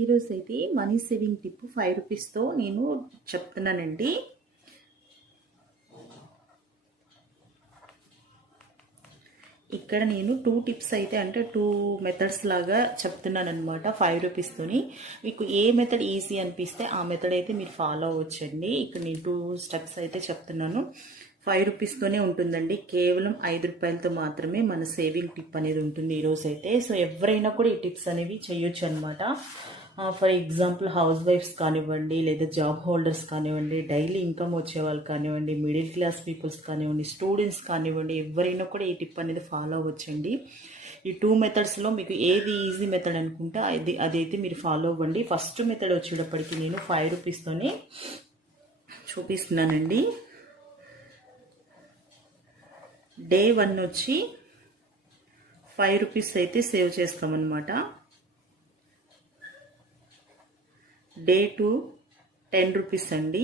ఈరోజు అయితే money saving tip 5 రూపీస్తో నేను చెప్తున్నానండి. ఇక్కడ నేను 2 టిప్స్ అయితే అంటే 2 మెథడ్స్ లాగా చెప్తున్నాను అనమాట 5 రూపీస్తోని. మీకు ఏ మెథడ్ ఈజీ అనిపిస్తే ఆ మెథడ్ అయితే మీరు ఫాలో అవ్వచ్చండి. ఇక్కడ నేను 2 స్టెప్స్ అయితే చెప్తున్నాను. 5 రూపీస్తోనే ఉంటుందండి. కేవలం 5 రూపాయలతో మాత్రమే మన సేవింగ్ టిప్ అనేది ఉంటుంది ఈరోజు అయితే. సో ఎవరైనా కూడా ఈ టిప్స్ అనేవి చేయొచ్చు అనమాట. ఫర్ ఎగ్జాంపుల్ హౌస్ వైఫ్స్ కానివ్వండి, లేదా జాబ్ హోల్డర్స్ కానివ్వండి, డైలీ ఇన్కమ్ వచ్చే వాళ్ళు కానివ్వండి, మిడిల్ క్లాస్ పీపుల్స్ కానివ్వండి, స్టూడెంట్స్ కానివ్వండి, ఎవరైనా కూడా ఈ టిప్ అనేది ఫాలో అవ్వచ్చండి. ఈ 2 మెథడ్స్లో మీకు ఏది ఈజీ మెథడ్ అనుకుంటే అదైతే మీరు ఫాలో అవ్వండి. ఫస్ట్ మెథడ్ వచ్చేటప్పటికి నేను 5 రూపీస్తోనే చూపిస్తున్నానండి. డే 1 వచ్చి 5 రూపీస్ అయితే సేవ్ చేస్తామన్నమాట. డే 2 10 రూపీస్ అండి.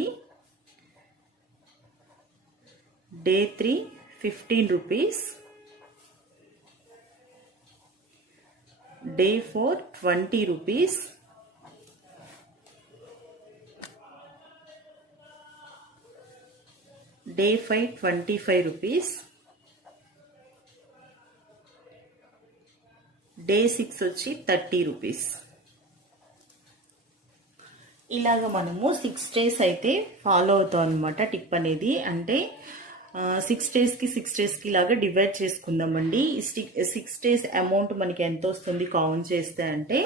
Day 3 15 rupees. Day 4 20 rupees. Day 5 25 rupees. Day 6 వచ్చి 30 రూపీస్. ఇలాగ మనము 6 డేస్ అయితే ఫాలో అవుతాం అనమాట. టిప్ అనేది అంటే 6 డేస్కి 6 డేస్కి ఇలాగా డివైడ్ చేసుకుందామండి. 6 డేస్ అమౌంట్ మనకి ఎంత వస్తుంది కౌంట్ చేస్తే అంటే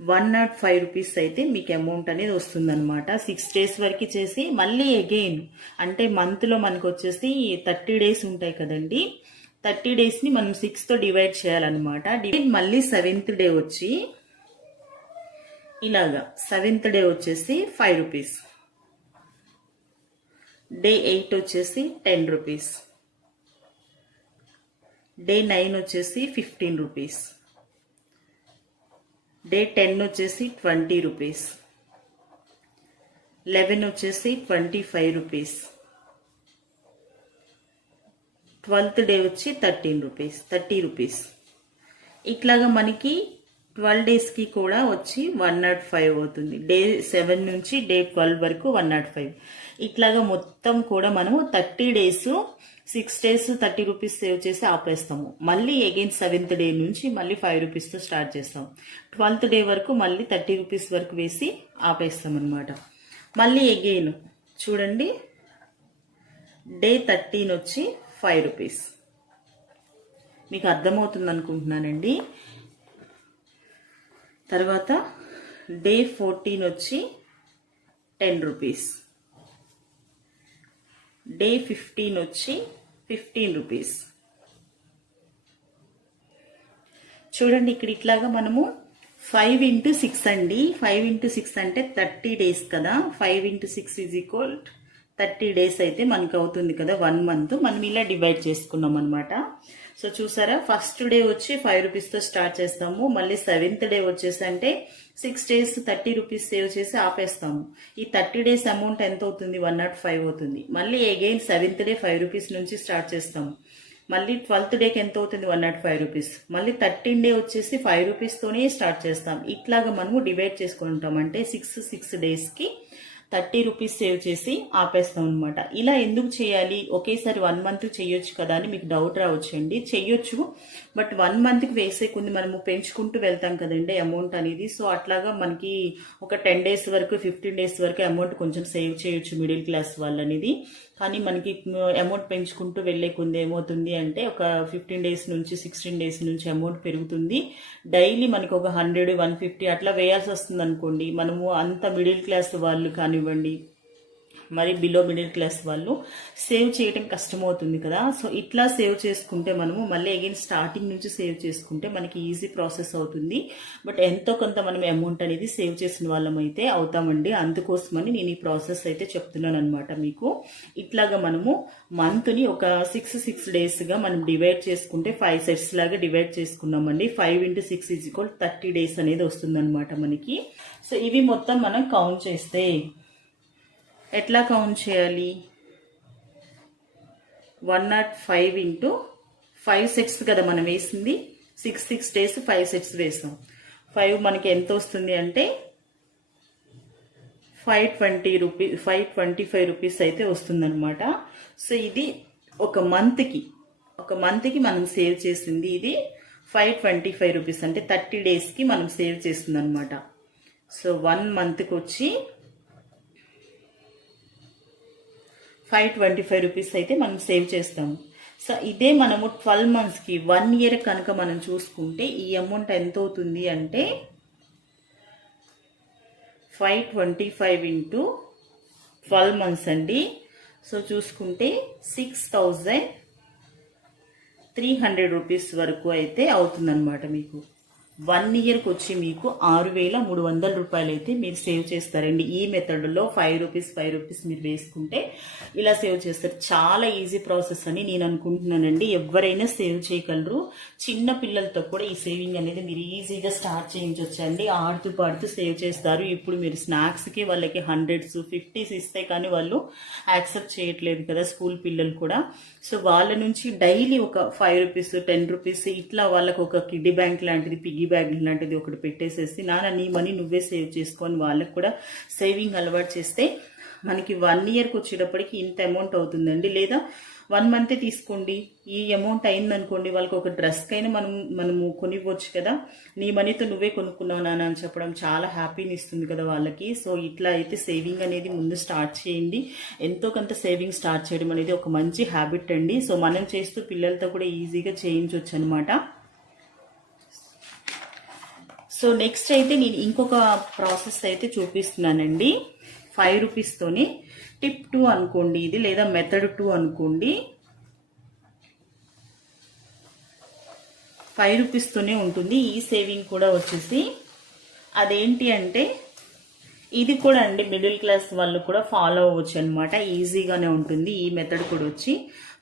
105 రూపీస్ అయితే మీకు అమౌంట్ అనేది వస్తుంది అనమాట. 6 డేస్ వరకు చేసి మళ్ళీ అగైన్ అంటే మంత్లో మనకు వచ్చేసి 30 డేస్ ఉంటాయి కదండి. 30 డేస్ని మనం 6తో డివైడ్ చేయాలన్నమాట. మళ్ళీ 7th డే వచ్చి ఇలాగా 7th డే వచ్చేసి 5 రూపీస్. డే 8 వచ్చేసి 10 రూపీస్. డే 9 వచ్చేసి 15 రూపీస్. డే 10 వచ్చేసి 20 రూపీస్. 11 వచ్చేసి 25 రూపీస్. 12th డే వచ్చి 30 రూపీస్. ఇట్లాగా మనకి 12 డేస్కి కూడా వచ్చి 105 అవుతుంది. డే 7 నుంచి డే 12 వరకు 105. ఇట్లాగా మొత్తం కూడా మనము 30 డేస్ 6 డేస్ 30 రూపీస్ సేవ్ చేసి ఆపేస్తాము. మళ్ళీ అగైన్ 7th డే నుంచి మళ్ళీ 5 రూపీస్తో స్టార్ట్ చేస్తాం. 12th డే వరకు మళ్ళీ 30 రూపీస్ వరకు వేసి ఆపేస్తాం అనమాట. మళ్ళీ అగైన్ చూడండి డే 13 వచ్చి 5 రూపీస్. మీకు అర్థమవుతుంది అనుకుంటున్నానండి. తర్వాత డే 14 వచ్చి 10 రూపీస్. డే 15 వచ్చి 15 రూపీస్. చూడండి ఇక్కడ ఇట్లాగా మనము 5 into 6 అండి. 5 into 6 అంటే 30 డేస్ కదా. 5 into 6 ఈజ్ ఈక్వల్ 30 డేస్ అయితే మనకు అవుతుంది కదా 1 మంత్. మనం ఇలా డివైడ్ చేసుకున్నాం అనమాట. సో చూసారా ఫస్ట్ డే వచ్చి 5 రూపీస్తో స్టార్ట్ చేస్తాము. మళ్ళీ 7th డే వచ్చేసి అంటే 6 డేస్ 30 రూపీస్ సేవ్ చేసి ఆపేస్తాము. ఈ 30 డేస్ అమౌంట్ ఎంత అవుతుంది 105 అవుతుంది. మళ్ళీ అగైన్ 7th డే 5 రూపీస్ నుంచి స్టార్ట్ చేస్తాము. మళ్ళీ 12th డేకి ఎంత అవుతుంది 105 రూపీస్. మళ్ళీ 13th డే వచ్చేసి 5 రూపీస్తోనే స్టార్ట్ చేస్తాం. ఇట్లాగా మనము డివైడ్ చేసుకుంటాం. అంటే 6 డేస్కి 30 రూపీస్ సేవ్ చేసి ఆపేస్తాం అనమాట. ఇలా ఎందుకు చేయాలి, ఒకేసారి 1 మంత్ చేయొచ్చు కదా అని మీకు డౌట్ రావచ్చండి. చెయ్యొచ్చు, బట్ 1 మంత్కి వేసే కొన్ని మనము పెంచుకుంటూ వెళ్తాం కదండి అమౌంట్ అనేది. సో అట్లాగా మనకి ఒక 10 డేస్ వరకు 15 డేస్ వరకు అమౌంట్ కొంచెం సేవ్ చేయొచ్చు మిడిల్ క్లాస్ వాళ్ళు అనేది. కానీ మనకి అమౌంట్ పెంచుకుంటూ వెళ్ళే కొంది ఏమవుతుంది అంటే ఒక 15 డేస్ నుంచి 16 డేస్ నుంచి అమౌంట్ పెరుగుతుంది. డైలీ మనకి ఒక 100 150 అట్లా వేయాల్సి వస్తుంది అనుకోండి. మనము అంత మిడిల్ క్లాస్ వాళ్ళు కానివ్వండి, మరి బిలో మిడిల్ క్లాస్ వాళ్ళు సేవ్ చేయడం కష్టమవుతుంది కదా. సో ఇట్లా సేవ్ చేసుకుంటే మనము మళ్ళీ అగైన్ స్టార్టింగ్ నుంచి సేవ్ చేసుకుంటే మనకి ఈజీ ప్రాసెస్ అవుతుంది. బట్ ఎంతో కొంత మనం అమౌంట్ అనేది సేవ్ చేసిన వాళ్ళం అయితే అవుతామండి. అందుకోసమని నేను ఈ ప్రాసెస్ అయితే చెప్తున్నాను అనమాట మీకు. ఇట్లాగా మనము మంత్ని ఒక 6 డేస్గా మనం డివైడ్ చేసుకుంటే 5 సెట్స్ లాగా డివైడ్ చేసుకున్నామండి. 5 into 6 ఈజ్ ఈక్వల్ 30 డేస్ అనేది వస్తుంది అనమాట మనకి. సో ఇవి మొత్తం మనం కౌంట్ చేస్తే ఎట్లా కౌంట్ చేయాలి, 105 into 5 సెట్స్ కదా మనం వేసింది. 6 days 5 సెట్స్ వేసాం. 5 మనకి ఎంత వస్తుంది అంటే 525 రూపీస్ అయితే వస్తుందన్నమాట. సో ఇది ఒక మంత్కి మనం సేవ్ చేసింది ఇది 525 రూపీస్, అంటే 30 డేస్కి మనం సేవ్ చేస్తుంది అనమాట. సో 1 మంత్కి వచ్చి 525 రూపీస్ అయితే మనం సేవ్ చేస్తాము. సో ఇదే మనము 12 మంత్స్కి 1 ఇయర్ కనుక మనం చూసుకుంటే ఈ అమౌంట్ ఎంత అవుతుంది అంటే 525 ఇంటూ 12 మంత్స్ అండి. సో చూసుకుంటే 6300 రూపీస్ వరకు అయితే అవుతుందన్నమాట. మీకు 1 ఇయర్కి వచ్చి మీకు 6300 రూపాయలు అయితే మీరు సేవ్ చేస్తారండి. ఈ మెథడ్లో 5 రూపీస్ మీరు వేసుకుంటే ఇలా సేవ్ చేస్తారు. చాలా ఈజీ ప్రాసెస్ అని నేను అనుకుంటున్నానండి. ఎవరైనా సేవ్ చేయగలరు. చిన్న పిల్లలతో కూడా ఈ సేవింగ్ అనేది మీరు ఈజీగా స్టార్ట్ చేయించవచ్చండి. ఆడుతూ పాడుతూ సేవ్ చేస్తారు. ఇప్పుడు మీరు స్నాక్స్కి వాళ్ళకి 100s 50s ఇస్తే కానీ వాళ్ళు యాక్సెప్ట్ చేయట్లేదు కదా స్కూల్ పిల్లలు కూడా. సో వాళ్ళ నుంచి డైలీ ఒక 5 రూపీస్ 10 రూపీస్ ఇట్లా వాళ్ళకి ఒక కిడ్డీ బ్యాంక్ లాంటిది, పిగ్గీ బ్యాంక్ లాంటిది ఒకటి పెట్టేసేసి నాన్న నీ మనీ నువ్వే సేవ్ చేసుకొని వాళ్ళకి కూడా సేవింగ్ అలవాటు చేస్తే మనకి 1 ఇయర్కి వచ్చేటప్పటికి ఇంత అమౌంట్ అవుతుందండి. లేదా 1 మంతే తీసుకోండి, ఈ అమౌంట్ అయిందనుకోండి వాళ్ళకి ఒక డ్రెస్కైనా మనము కొనివ్వచ్చు కదా. నీ మనీతో నువ్వే కొనుక్కున్నావు నాన్న అని చెప్పడం చాలా హ్యాపీని ఇస్తుంది కదా వాళ్ళకి. సో ఇట్లా అయితే సేవింగ్ అనేది ముందు స్టార్ట్ చేయండి. ఎంతో కొంత సేవింగ్ స్టార్ట్ చేయడం అనేది ఒక మంచి హ్యాబిట్ అండి. సో మనం చేస్తూ పిల్లలతో కూడా ఈజీగా చేయించవచ్చు అనమాట. సో నెక్స్ట్ అయితే నేను ఇంకొక ప్రాసెస్ అయితే చూపిస్తున్నానండి. 5 రూపీస్తోనే టిప్ 2 అనుకోండి ఇది, లేదా మెథడ్ 2 అనుకోండి. 5 రూపీస్తోనే ఉంటుంది ఈ సేవింగ్ కూడా వచ్చేసి. అదేంటి అంటే ఇది కూడా అండి మిడిల్ క్లాస్ వాళ్ళు కూడా ఫాలో అవ్వచ్చు అనమాట. ఈజీగానే ఉంటుంది ఈ మెథడ్ కూడా వచ్చి.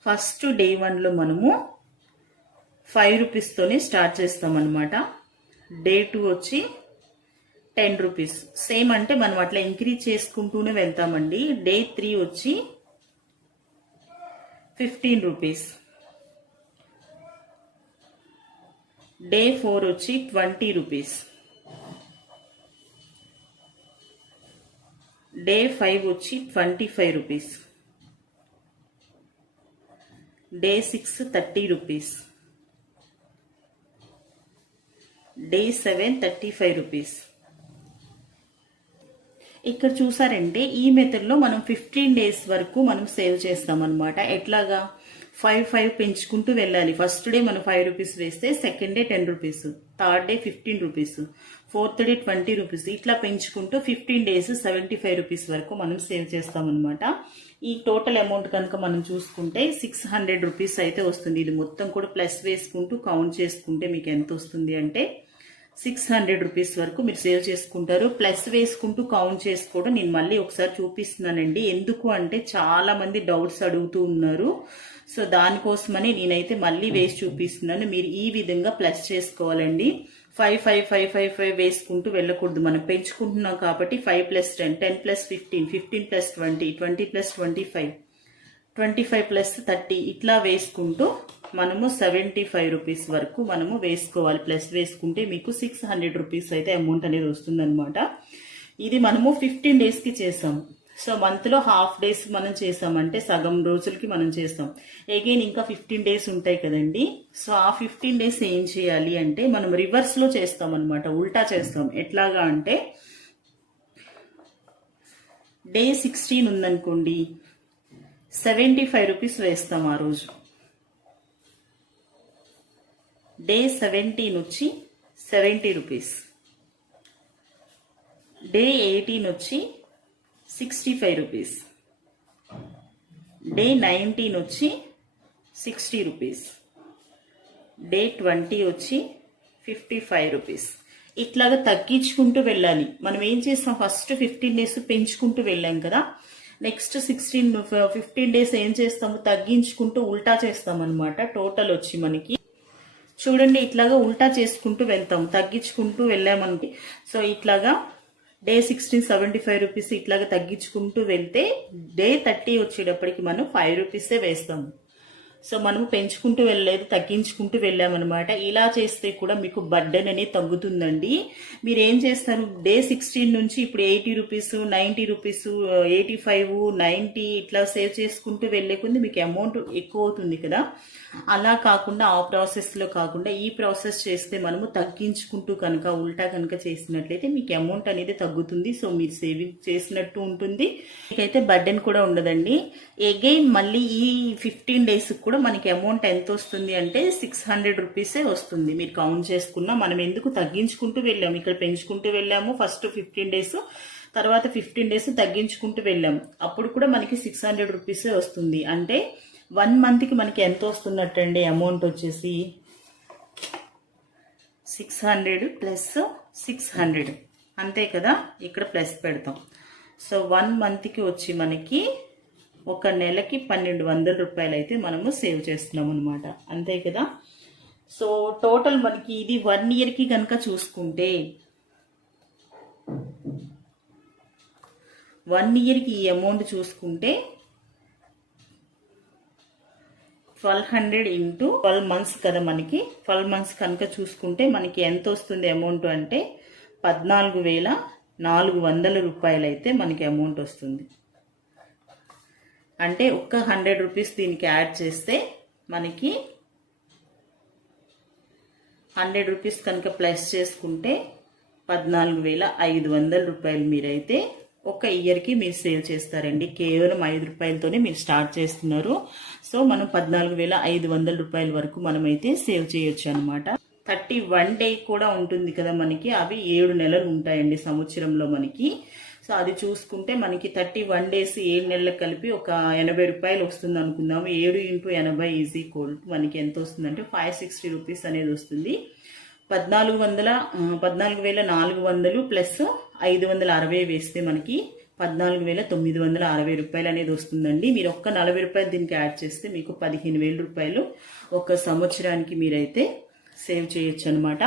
ఫస్ట్ డే 1లో మనము 5 రూపీస్తోనే స్టార్ట్ చేస్తామన్నమాట. డే 2 వచ్చి 10 రూపీస్. సేమ్ అంటే మనం అట్లా ఇంక్రీజ్ చేసుకుంటూనే వెళ్తామండి. డే 3 వచ్చి 15 రూపీస్. డే 4 వచ్చి 20 రూపీస్. డే 5 వచ్చి 25 rupees. Day 6 30 rupees. Day 7 35 rupees. ఇక్కడ చూసారంటే ఈ మెథడ్లో మనం 15 డేస్ వరకు మనం సేవ్ చేస్తాం అనమాట. ఎట్లాగా 5 పెంచుకుంటూ వెళ్ళాలి. ఫస్ట్ డే మనం 5 రూపీస్ వేస్తే second day 10 rupees, third day 15 rupees, fourth day 20 rupees, ఇట్లా పెంచుకుంటూ 15 డేస్ 75 రూపీస్ వరకు మనం సేవ్ చేస్తాం అనమాట. ఈ టోటల్ అమౌంట్ కనుక మనం చూసుకుంటే 600 రూపీస్ అయితే వస్తుంది. ఇది మొత్తం కూడా ప్లస్ వేసుకుంటూ కౌంట్ చేసుకుంటే మీకు ఎంత వస్తుంది అంటే 600 రూపీస్ వరకు మీరు సేవ్ చేసుకుంటారు. ప్లస్ వేసుకుంటూ కౌంట్ చేసుకోవడం నేను మళ్ళీ ఒకసారి చూపిస్తున్నానండి. ఎందుకు అంటే చాలా మంది డౌట్స్ అడుగుతూ ఉన్నారు. సో దానికోసమని నేనైతే మళ్ళీ వేసి చూపిస్తున్నాను. మీరు ఈ విధంగా ప్లస్ చేసుకోవాలండి. 5 వేసుకుంటూ వెళ్ళకూడదు. మనం పెంచుకుంటున్నాం కాబట్టి 5 + 10, 10 + 15, 15 + 20, 20 + 25, 25 + 30 ఇట్లా వేసుకుంటూ మనము 75 రూపీస్ వరకు మనము వేసుకోవాలి. ప్లస్ వేసుకుంటే మీకు 600 రూపీస్ అయితే అమౌంట్ అనేది వస్తుందన్నమాట. ఇది మనము 15 డేస్కి చేసాము. సో మంత్లో హాఫ్ డేస్ మనం చేసామంటే సగం రోజులకి మనం చేస్తాం. అగైన్ ఇంకా 15 డేస్ ఉంటాయి కదండి. సో ఆ 15 డేస్ ఏం చేయాలి అంటే మనం రివర్స్లో చేస్తాం అనమాట. ఉల్టా చేస్తాం. ఎట్లాగా అంటే డే 16 ఉందనుకోండి 75 రూపీస్ వేస్తాం ఆ రోజు. డే 17 వచ్చి 70 రూపీస్. డే 18 వచ్చి 65 రూపీస్. డే 19 వచ్చి 60 రూపీస్. డే 20 వచ్చి 55 రూపీస్. ఇట్లాగా తగ్గించుకుంటూ వెళ్ళాలి. మనం ఏం చేస్తాం, ఫస్ట్ 15 డేస్ పెంచుకుంటూ వెళ్ళాం కదా. నెక్స్ట్ 15 డేస్ ఏం చేస్తాము, తగ్గించుకుంటూ ఉల్టా చేస్తాం అనమాట. టోటల్ వచ్చి మనకి చూడండి ఇట్లాగా ఉల్టా చేసుకుంటూ వెళ్తాం, తగ్గించుకుంటూ వెళ్ళామంటే. సో ఇట్లాగా డే 16 75 రూపీస్ ఇట్లాగా తగ్గించుకుంటూ వెళ్తే డే 30 వచ్చేటప్పటికి మనం 5 రూపీసే వేస్తాము. సో మనము పెంచుకుంటూ వెళ్ళలేదు, తగ్గించుకుంటూ వెళ్ళామన్నమాట. ఇలా చేస్తే కూడా మీకు బర్డెన్ అనేది తగ్గుతుందండి. మీరు ఏం చేస్తారు, డే 16 నుంచి ఇప్పుడు 80 రూపీస్, 90 రూపీస్, 85, 90 ఇట్లా సేవ్ చేసుకుంటూ వెళ్ళే కొద్ది మీకు అమౌంట్ ఎక్కువ అవుతుంది కదా. అలా కాకుండా ఆ ప్రాసెస్లో కాకుండా ఈ ప్రాసెస్ చేస్తే మనము తగ్గించుకుంటూ కనుక ఉల్టా కనుక చేసినట్లయితే మీకు అమౌంట్ అనేది తగ్గుతుంది. సో మీరు సేవింగ్ చేసినట్టు ఉంటుంది, మీకైతే బర్డెన్ కూడా ఉండదండి. అగైన్ మళ్ళీ ఈ 15 డేస్ కూడా మనకి అమౌంట్ ఎంత వస్తుంది అంటే 600 రూపీసే వస్తుంది. మీరు కౌంట్ చేసుకున్నా మనం ఎందుకు తగ్గించుకుంటూ వెళ్ళాము, ఇక్కడ పెంచుకుంటూ వెళ్ళాము ఫస్ట్ 15 డేస్, తర్వాత 15 డేస్ తగ్గించుకుంటూ వెళ్ళాము, అప్పుడు కూడా మనకి 600 రూపీసే వస్తుంది. అంటే 1 మంత్కి మనకి ఎంత వస్తున్నట్టండి అమౌంట్ వచ్చేసి 600 ప్లస్ 600 అంతే కదా, ఇక్కడ ప్లస్ పెడతాం. సో 1 మంత్కి వచ్చి మనకి ఒక నెలకి 1200 రూపాయలు అయితే మనము సేవ్ చేస్తున్నాం అనమాట, అంతే కదా. సో టోటల్ మనకి ఇది 1 ఇయర్కి కనుక చూసుకుంటే 1 ఇయర్కి ఈ అమౌంట్ చూసుకుంటే 1200 ఇంటూ 12 మంత్స్ కదా మనకి. 12 మంత్స్ కనుక చూసుకుంటే మనకి ఎంత వస్తుంది అమౌంట్ అంటే 14,400 రూపాయలు అయితే మనకి అమౌంట్ వస్తుంది. అంటే ఒక్క 100 రూపీస్ దీనికి యాడ్ చేస్తే మనకి 100 రూపీస్ కనుక ప్లస్ చేసుకుంటే 14,500 రూపాయలు మీరైతే ఒక ఇయర్కి మీరు సేవ్ చేస్తారండి. కేవలం 5 రూపాయలతోనే మీరు స్టార్ట్ చేస్తున్నారు. సో మనం 14,500 రూపాయల వరకు మనమైతే సేవ్ చేయొచ్చు అనమాట. 31 డే కూడా ఉంటుంది కదా మనకి, అవి 7 నెలలు ఉంటాయండి సంవత్సరంలో మనకి. సో అది చూసుకుంటే మనకి 31 డేస్ 7 నెలలకు కలిపి ఒక 80 రూపాయలు వస్తుంది అనుకుందాము. 7 ఇంటూ 80 ఈజ్ ఈక్వల్ మనకి ఎంత వస్తుందంటే 560 రూపీస్ అనేది వస్తుంది. 14,400 ప్లస్ 560 వేస్తే మనకి 14,960 రూపాయలు అనేది వస్తుందండి. మీరు ఒక్క 40 రూపాయలు దీనికి యాడ్ చేస్తే మీకు 15,000 రూపాయలు ఒక సంవత్సరానికి మీరైతే సేవ్ చేయొచ్చు అనమాట.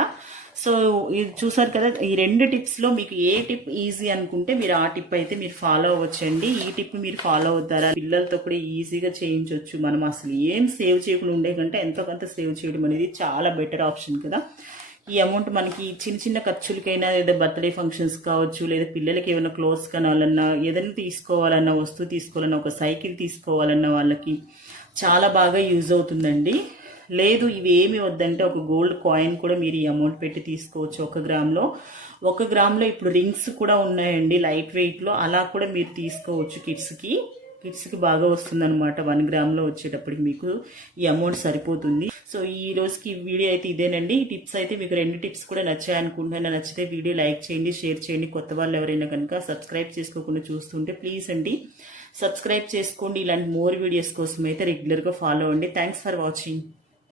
సో ఇది చూసారు కదా, ఈ 2 టిప్స్లో మీకు ఏ టిప్ ఈజీ అనుకుంటే మీరు ఆ టిప్ అయితే మీరు ఫాలో అవ్వచ్చండి. ఈ టిప్ మీరు ఫాలో అవుతారా, పిల్లలతో కూడా ఈజీగా చేయించవచ్చు. మనం అసలు ఏం సేవ్ చేయకుండా ఉండే కంటే ఎంతో కొంత సేవ్ చేయడం అనేది చాలా బెటర్ ఆప్షన్ కదా. ఈ అమౌంట్ మనకి చిన్న చిన్న ఖర్చులకైనా, లేదా బర్త్డే ఫంక్షన్స్ కావచ్చు, లేదా పిల్లలకి ఏమైనా క్లోత్స్ కొనాలన్నా, ఏదైనా తీసుకోవాలన్నా, వస్తువు తీసుకోవాలన్నా, ఒక సైకిల్ తీసుకోవాలన్నా వాళ్ళకి చాలా బాగా యూజ్ అవుతుందండి. లేదు ఇవి ఏమి వద్దంటే ఒక గోల్డ్ కాయిన్ కూడా మీరు ఈ అమౌంట్ పెట్టి తీసుకోవచ్చు. 1 గ్రామ్లో ఇప్పుడు రింగ్స్ కూడా ఉన్నాయండి లైట్ వెయిట్లో, అలా కూడా మీరు తీసుకోవచ్చు. కిడ్స్కి బాగా వస్తుంది అనమాట. 1 గ్రామ్లో వచ్చేటప్పటికి మీకు ఈ అమౌంట్ సరిపోతుంది. సో ఈ రోజుకి వీడియో అయితే ఇదేనండి. ఈ టిప్స్ అయితే మీకు 2 టిప్స్ కూడా నచ్చాయనుకుంటున్నాను. నచ్చితే వీడియో లైక్ చేయండి, షేర్ చేయండి. కొత్త వాళ్ళు ఎవరైనా కనుక సబ్స్క్రైబ్ చేసుకోకుండా చూస్తుంటే ప్లీజ్ అండి సబ్స్క్రైబ్ చేసుకోండి. ఇలాంటి మోర్ వీడియోస్ కోసం అయితే రెగ్యులర్గా ఫాలో అవ్వండి. Thanks for watching.